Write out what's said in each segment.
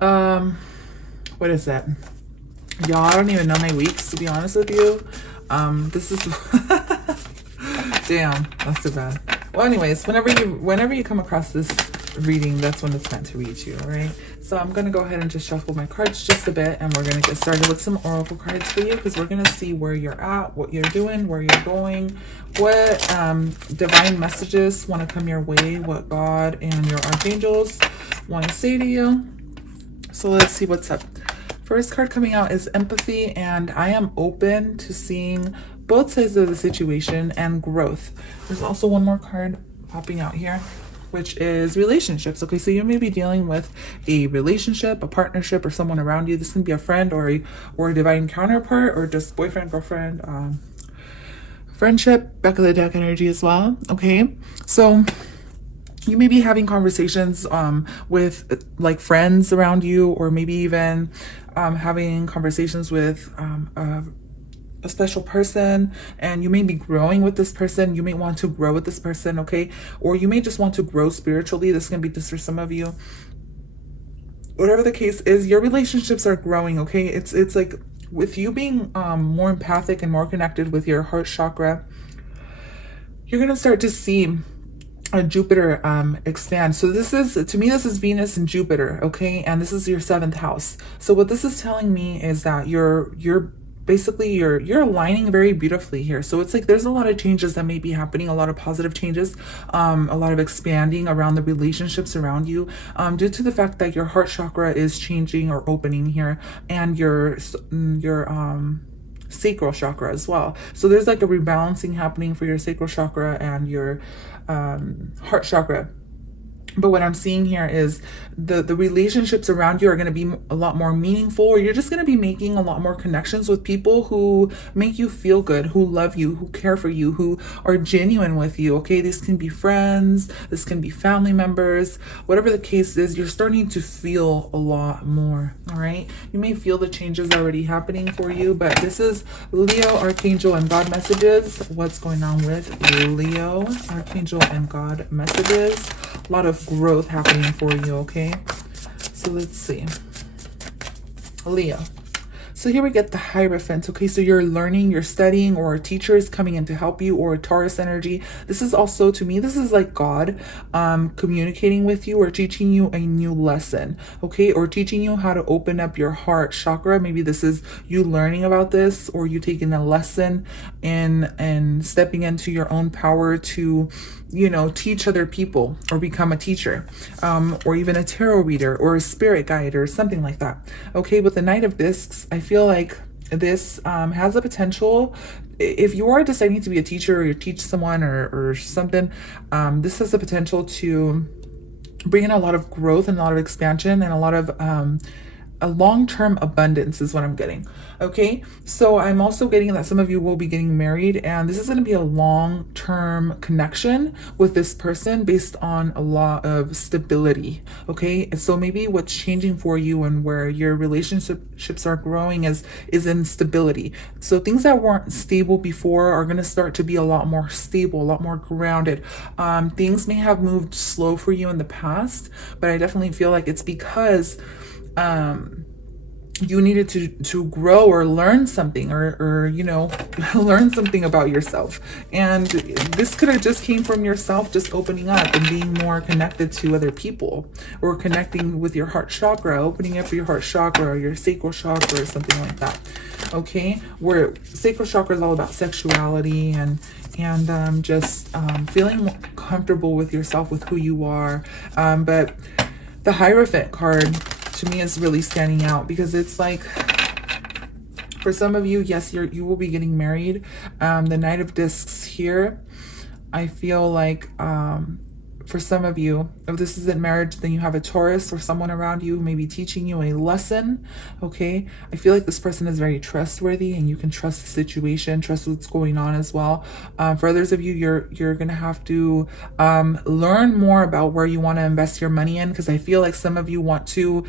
What is that? Y'all, I don't even know my weeks, to be honest with you. This is damn, that's too bad. Well, anyways, whenever you come across this reading, that's when it's meant to reach you, all right? So I'm gonna go ahead and just shuffle my cards just a bit, and we're gonna get started with some oracle cards for you, because we're gonna see where you're at, what you're doing, where you're going, what divine messages want to come your way, what God and your archangels want to say to you. So let's see what's up. First card coming out is empathy, and I am open to seeing both sides of the situation and growth. There's also one more card popping out here, which is relationships. Okay, so you may be dealing with a relationship, a partnership, or someone around you. This can be a friend or a divine counterpart, or just boyfriend, girlfriend, friendship, back of the deck energy as well. Okay, so you may be having conversations with like friends around you, or maybe even having conversations with a special person, and you may be growing with this person. You may want to grow with this person, okay? Or you may just want to grow spiritually. This can be this for some of you. Whatever the case is, your relationships are growing, okay? It's like with you being more empathic and more connected with your heart chakra, you're gonna start to see Jupiter expand. So this is, to me, this is Venus and Jupiter, okay? And this is your 7th house. So what this is telling me is that you're basically you're aligning very beautifully here. So it's like there's a lot of changes that may be happening, a lot of positive changes, a lot of expanding around the relationships around you, due to the fact that your heart chakra is changing or opening here, and your sacral chakra as well. So there's like a rebalancing happening for your sacral chakra and your heart chakra. But what I'm seeing here is the relationships around you are going to be a lot more meaningful, or you're just going to be making a lot more connections with people who make you feel good, who love you, who care for you, who are genuine with you, okay? This can be friends, this can be family members, whatever the case is, you're starting to feel a lot more, all right? You may feel the changes already happening for you, but this is Leo, Archangel, and God messages. What's going on with Leo, Archangel, and God messages? A lot of growth happening for you, okay? So let's see. Leo. So here we get the Hierophant, okay? So you're learning, you're studying, or a teacher is coming in to help you, or a Taurus energy. This is also, to me, this is like God communicating with you, or teaching you a new lesson, okay? Or teaching you how to open up your heart chakra. Maybe this is you learning about this, or you taking a lesson and stepping into your own power to, you know, teach other people, or become a teacher, or even a tarot reader, or a spirit guide, or something like that. Okay, with the Knight of Discs, I feel like this has the potential, if you are deciding to be a teacher, or you teach someone, or something, this has the potential to bring in a lot of growth and a lot of expansion, and a lot of a long-term abundance is what I'm getting. Okay, so I'm also getting that some of you will be getting married, and this is going to be a long-term connection with this person based on a lot of stability. Okay, so maybe what's changing for you and where your relationships are growing is in stability. So things that weren't stable before are going to start to be a lot more stable, a lot more grounded. Things may have moved slow for you in the past, but I definitely feel like it's because you needed to grow, or learn something, or you know, learn something about yourself. And this could have just came from yourself just opening up and being more connected to other people, or connecting with your heart chakra, opening up your heart chakra, or your sacral chakra, or something like that. Okay, where sacral chakra is all about sexuality and just feeling more comfortable with yourself, with who you are. But the Hierophant card to me is really standing out, because it's like, for some of you, yes, you will be getting married. The Knight of Discs here, I feel like for some of you, if this isn't marriage, then you have a Taurus or someone around you who may be teaching you a lesson, okay? I feel like this person is very trustworthy, and you can trust the situation, trust what's going on as well. For others of you, you're gonna have to learn more about where you want to invest your money in, because I feel like some of you want to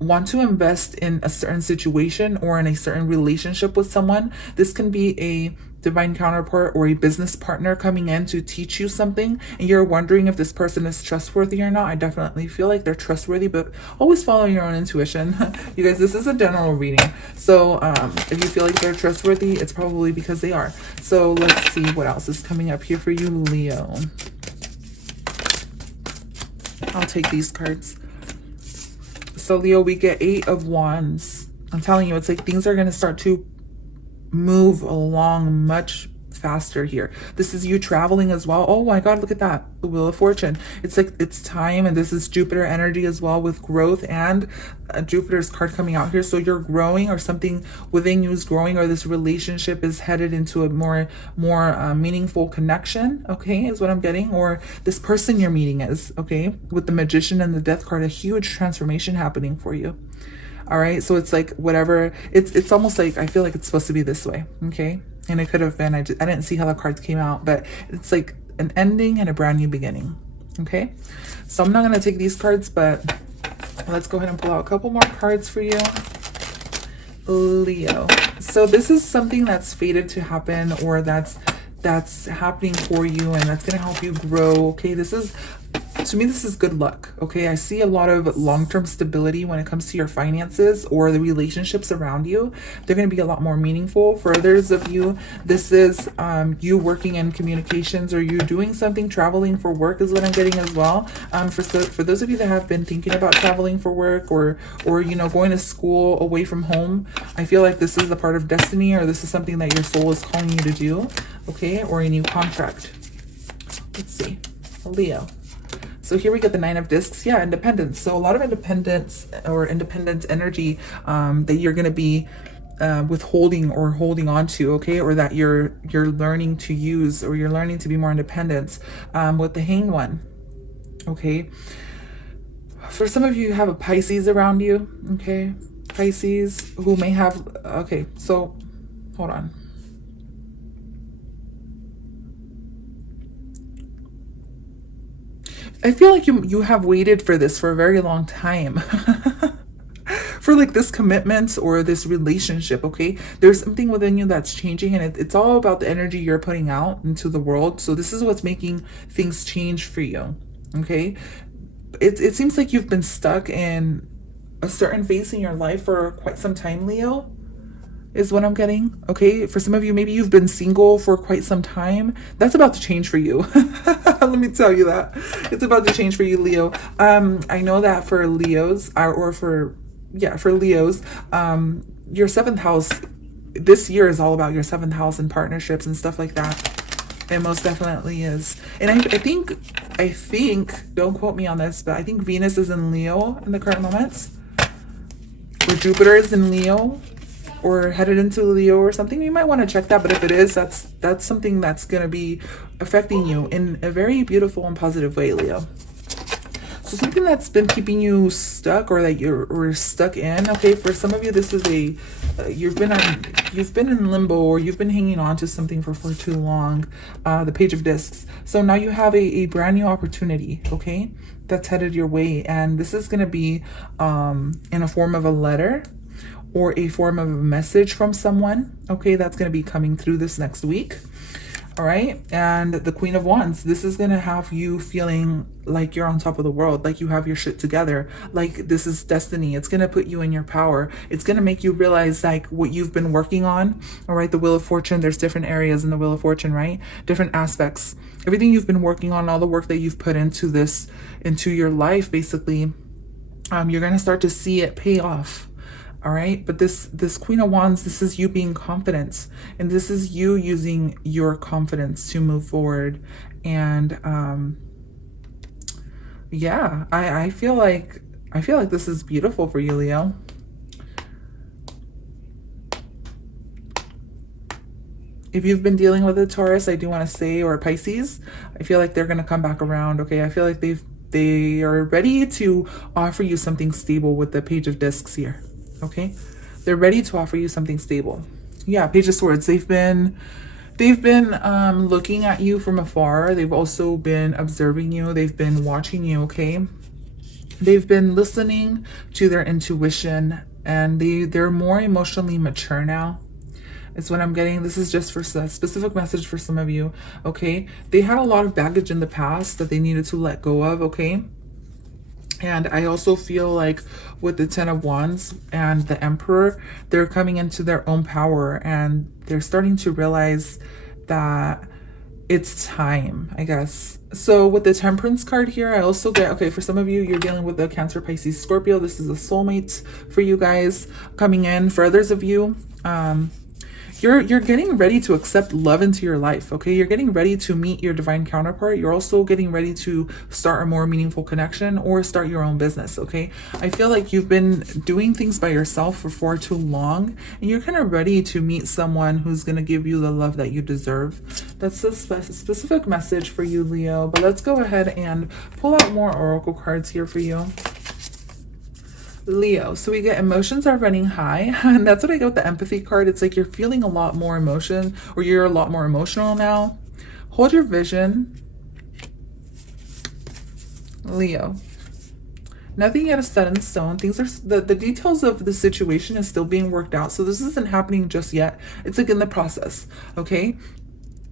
invest in a certain situation, or in a certain relationship with someone. This can be divine counterpart or a business partner coming in to teach you something, and you're wondering if this person is trustworthy or not. I definitely feel like they're trustworthy, but always follow your own intuition. You guys, this is a general reading. So if you feel like they're trustworthy, it's probably because they are. So let's see what else is coming up here for you, Leo. I'll take these cards. So Leo, we get 8 of Wands. I'm telling you, it's like things are going to start to move along much faster here. This is you traveling as well. Oh my God, look at that. The Wheel of Fortune. It's like it's time, and this is Jupiter energy as well with growth, and Jupiter's card coming out here. So you're growing, or something within you is growing, or this relationship is headed into a more meaningful connection, okay, is what I'm getting. Or this person you're meeting is, okay, with the Magician and the Death card, a huge transformation happening for you. All right, so it's like whatever, it's almost like I feel like it's supposed to be this way, okay? And it could have been, I didn't see how the cards came out, but it's like an ending and a brand new beginning, okay? So I'm not going to take these cards, but let's go ahead and pull out a couple more cards for you, Leo. So this is something that's fated to happen, or that's happening for you, and that's going to help you grow, okay? This is, to me, this is good luck, okay? I see a lot of long-term stability when it comes to your finances or the relationships around you. They're going to be a lot more meaningful. For others of you, this is you working in communications, or you doing something, traveling for work is what I'm getting as well. For those of you that have been thinking about traveling for work, or you know, going to school away from home, I feel like this is a part of destiny, or this is something that your soul is calling you to do, okay? Or a new contract. Let's see, Leo. So here we get the 9 of Discs. Yeah, independence. So a lot of independence or independence energy that you're going to be withholding or holding on to, okay? Or that you're learning to use, or you're learning to be more independent with the Hanged One, okay? For some of you, you have a Pisces around you, okay? Pisces who may have, okay, so hold on. I feel like you have waited for this for a very long time. For like this commitment or this relationship, okay? There's something within you that's changing, and it's all about the energy you're putting out into the world. So this is what's making things change for you, okay? It seems like you've been stuck in a certain phase in your life for quite some time, Leo, is what I'm getting, okay? For some of you, maybe you've been single for quite some time. That's about to change for you. Let me tell you that. It's about to change for you, Leo. I know that for Leos, for Leos, your 7th house, this year is all about your 7th house and partnerships and stuff like that. It most definitely is. And I think, don't quote me on this, but I think Venus is in Leo in the current moments. Or Jupiter is in Leo, or headed into Leo or something. You might want to check that, but if it is, that's something that's going to be affecting you in a very beautiful and positive way, Leo. So something that's been keeping you stuck, or that you're stuck in, okay? For some of you, this is you've been in limbo, or you've been hanging on to something for too long. The Page of Discs. So now you have a brand new opportunity, okay? That's headed your way, and this is going to be in a form of a letter, or a form of a message from someone, okay? That's going to be coming through this next week, all right? And the Queen of Wands, this is going to have you feeling like you're on top of the world, like you have your shit together, like this is destiny. It's going to put you in your power. It's going to make you realize like what you've been working on, all right? The Wheel of Fortune, there's different areas in the Wheel of Fortune, right? Different aspects. Everything you've been working on, all the work that you've put into this, into your life, basically, you're going to start to see it pay off. All right, but this Queen of Wands, this is you being confident, and this is you using your confidence to move forward. And yeah, I feel like this is beautiful for you, Leo. If you've been dealing with a Taurus, I do want to say, or a Pisces, I feel like they're going to come back around, okay? I feel like they are ready to offer you something stable with the Page of Discs here. Okay, they're ready to offer you something stable. Yeah, Page of Swords. They've been looking at you from afar. They've also been observing you. They've been watching you. Okay, they've been listening to their intuition, and they're more emotionally mature now. It's what I'm getting. This is just for a specific message for some of you, okay? They had a lot of baggage in the past that they needed to let go of, okay? And I also feel like with the 10 of Wands and the Emperor, they're coming into their own power and they're starting to realize that it's time, I guess. So with the Temperance card here, I also get, okay, for some of you, you're dealing with the Cancer, Pisces, Scorpio. This is a soulmate for you guys coming in. For others of you, you're getting ready to accept love into your life, okay? You're getting ready to meet your divine counterpart. You're also getting ready to start a more meaningful connection or start your own business, okay? I feel like you've been doing things by yourself for far too long, and you're kind of ready to meet someone who's going to give you the love that you deserve. That's a specific message for you, Leo. But let's go ahead and pull out more oracle cards here for you. Leo, so we get emotions are running high, and that's what I get with the empathy card. It's like you're feeling a lot more emotion, or you're a lot more emotional now. Hold your vision. Leo, nothing yet is set in stone. Things are, the details of the situation is still being worked out, so this isn't happening just yet. It's like in the process, okay?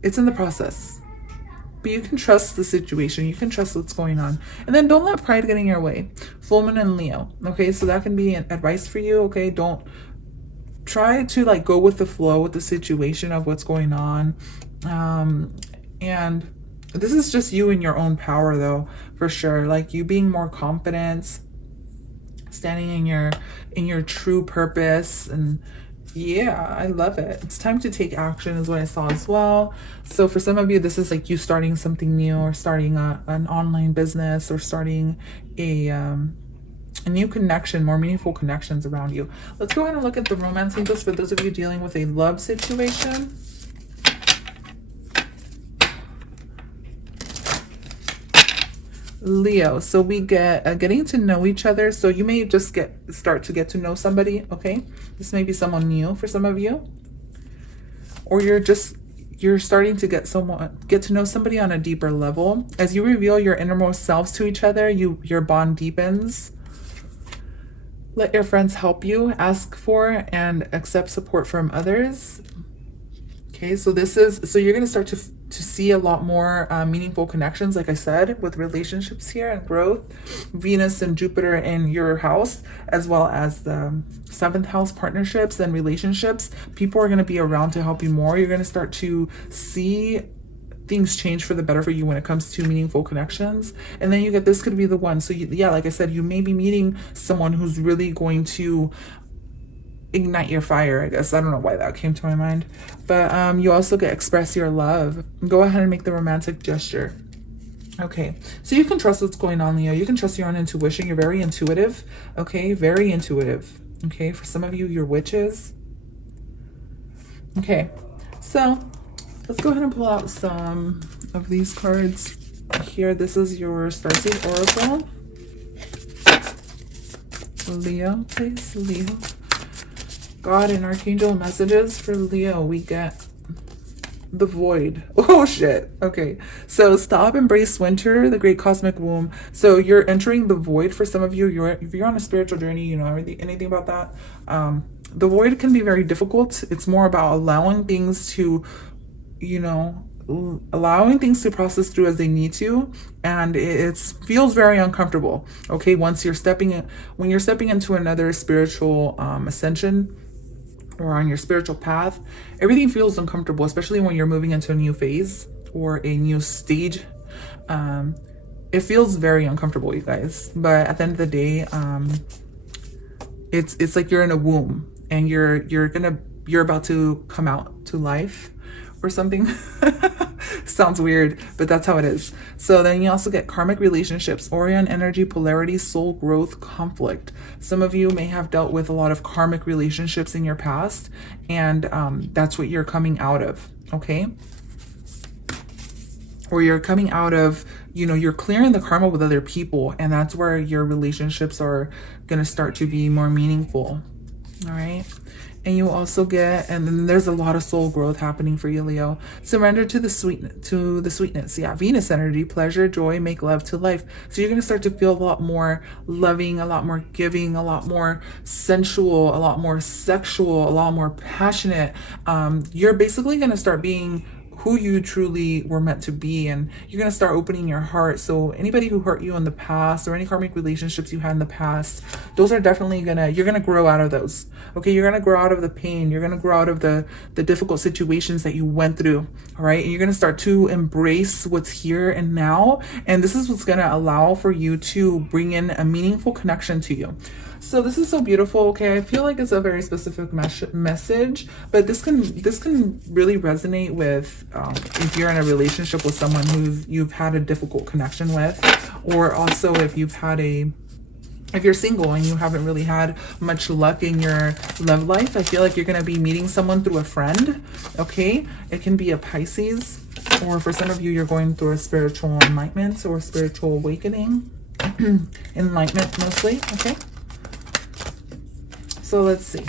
It's in the process. But you can trust the situation. You can trust what's going on. And then don't let pride get in your way. Full Moon and Leo. Okay, so that can be an advice for you. Okay, don't try to like go with the flow with the situation of what's going on. And this is just you in your own power though, for sure. Like you being more confident, standing in your true purpose, and yeah, I love it. It's time to take action is what I saw as well. So for some of you, this is like you starting something new, or starting an online business, or starting a new connection, more meaningful connections around you. Let's go ahead and look at the romance angels for those of you dealing with a love situation. Leo, so we get getting to know each other. So you may just start to get to know somebody, okay? This may be someone new for some of you, or you're starting to get to know somebody on a deeper level. As you reveal your innermost selves to each other, your bond deepens. Let your friends help you, ask for and accept support from others. Okay, so you're going to start to see a lot more meaningful connections, like I said, with relationships here and growth. Venus and Jupiter in your house, as well as the 7th house partnerships and relationships. People are going to be around to help you more. You're going to start to see things change for the better for you when it comes to meaningful connections. And then you get, this could be the one. So yeah, like I said, you may be meeting someone who's really going to ignite your fire, I guess. I don't know why that came to my mind. But you also get express your love. Go ahead and make the romantic gesture. Okay, so you can trust what's going on, Leo. You can trust your own intuition. You're very intuitive, okay? Very intuitive, okay? For some of you, you're witches. Okay, so let's go ahead and pull out some of these cards here. This is your Starseed Oracle. Leo, please, Leo. God and Archangel messages for Leo. We get the void. Oh shit. Okay, so stop, embrace winter, the great cosmic womb. So you're entering the void. For some of you, if you're on a spiritual journey, you know anything about that. The void can be very difficult. It's more about allowing things to, allowing things to process through as they need to, and it feels very uncomfortable. Okay, when you're stepping into another spiritual ascension, or on your spiritual path, everything feels uncomfortable, especially when you're moving into a new phase or a new stage. It feels very uncomfortable, you guys. But at the end of the day, it's like you're in a womb and you're about to come out to life or something. Sounds weird, but that's how it is. So then you also get karmic relationships, Orion energy, polarity, soul growth, conflict. Some of you may have dealt with a lot of karmic relationships in your past, and that's what you're coming out of, okay? Or you're coming out of, you're clearing the karma with other people, and that's where your relationships are going to start to be more meaningful. All right. And you also get, and then there's a lot of soul growth happening for you, Leo. Surrender to the sweetness. Yeah, Venus energy, pleasure, joy, make love to life. So you're going to start to feel a lot more loving, a lot more giving, a lot more sensual, a lot more sexual, a lot more passionate. You're basically going to start being who you truly were meant to be, and you're going to start opening your heart. So anybody who hurt you in the past, or any karmic relationships you had in the past, those are definitely you're gonna grow out of those. Okay, you're gonna grow out of the pain, you're gonna grow out of the difficult situations that you went through. All right, and you're gonna start to embrace what's here and now, and this is what's gonna allow for you to bring in a meaningful connection to you. So this is so beautiful. Okay, I feel like it's a very specific message, but this can really resonate with if you're in a relationship with someone who you've had a difficult connection with, or also if you're single and you haven't really had much luck in your love life. I feel like you're going to be meeting someone through a friend. Okay, it can be a Pisces, or for some of you, you're going through a spiritual enlightenment or spiritual awakening. Enlightenment mostly. Okay. So let's see.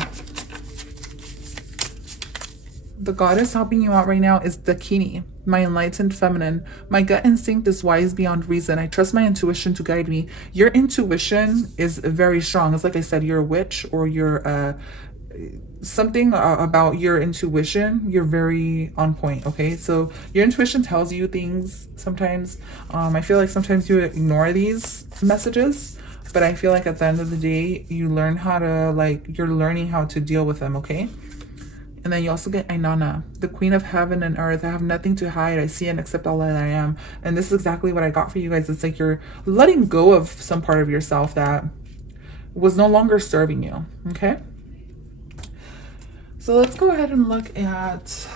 The goddess helping you out right now is Dakini, my enlightened feminine. My gut instinct is wise beyond reason. I trust my intuition to guide me. Your intuition is very strong. It's like I said, you're a witch, or you're something about your intuition. You're very on point. Okay, so your intuition tells you things sometimes. I feel like sometimes you ignore these messages, but I feel like at the end of the day, you learn how to, you're learning how to deal with them, okay? And then you also get Ainana, the queen of heaven and earth. I have nothing to hide. I see and accept all that I am. And this is exactly what I got for you guys. It's like you're letting go of some part of yourself that was no longer serving you, okay? So let's go ahead and look at...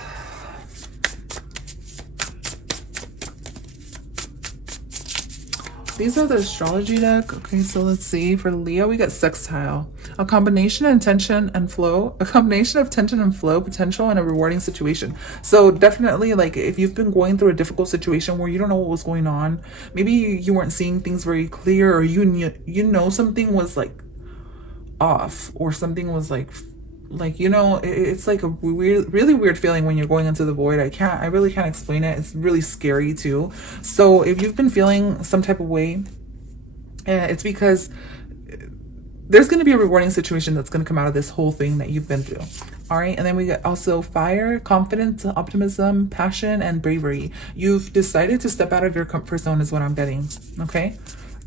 These are the astrology deck. Okay, so let's see. For Leo, we got sextile. A combination of tension and flow. A combination of tension and flow, potential, and a rewarding situation. So definitely, like, if you've been going through a difficult situation where you don't know what was going on, maybe you weren't seeing things very clear, or you know something was like off, or something was like it's like a really weird feeling when you're going into the void. I really can't explain it. It's really scary too. So if you've been feeling some type of way, it's because there's going to be a rewarding situation that's going to come out of this whole thing that you've been through. All right, and then we get also fire, confidence, optimism, passion, and bravery. You've decided to step out of your comfort zone is what I'm getting. Okay.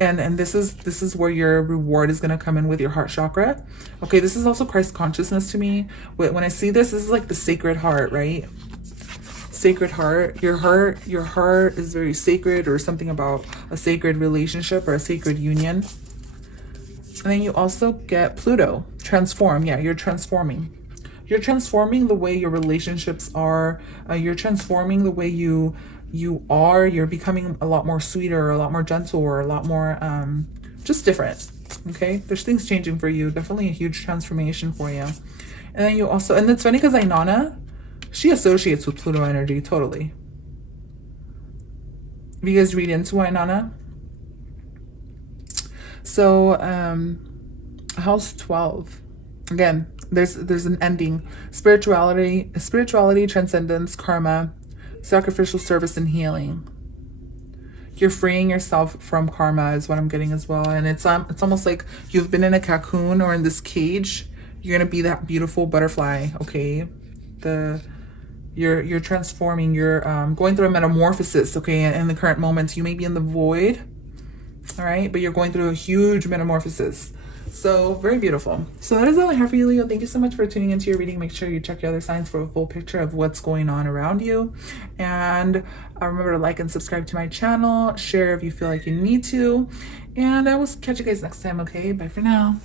And this is where your reward is going to come in with your heart chakra. Okay, this is also Christ consciousness to me. When I see this is like the sacred heart, right? Sacred heart. Your heart is very sacred, or something about a sacred relationship or a sacred union. And then you also get Pluto, transform. Yeah, you're transforming. You're transforming the way your relationships are. You're transforming the way you are. You're becoming a lot more sweeter, a lot more gentle, or a lot more just different. Okay, there's things changing for you. Definitely a huge transformation for you. And then you also, and it's funny because Ainana, she associates with Pluto energy totally. If you guys read into Ainana, so house 12, again, there's an ending. Spirituality, transcendence, karma, sacrificial service, and healing. You're freeing yourself from karma is what I'm getting as well. And it's almost like you've been in a cocoon or in this cage. You're gonna be that beautiful butterfly. Okay, you're transforming. You're going through a metamorphosis. Okay, and in the current moment you may be in the void. All right, but you're going through a huge metamorphosis. So very beautiful. So that is all I have for you, Leo. Thank you so much for tuning into your reading. Make sure you check your other signs for a full picture of what's going on around you. And remember to like and subscribe to my channel. Share if you feel like you need to. And I will catch you guys next time, okay? Bye for now.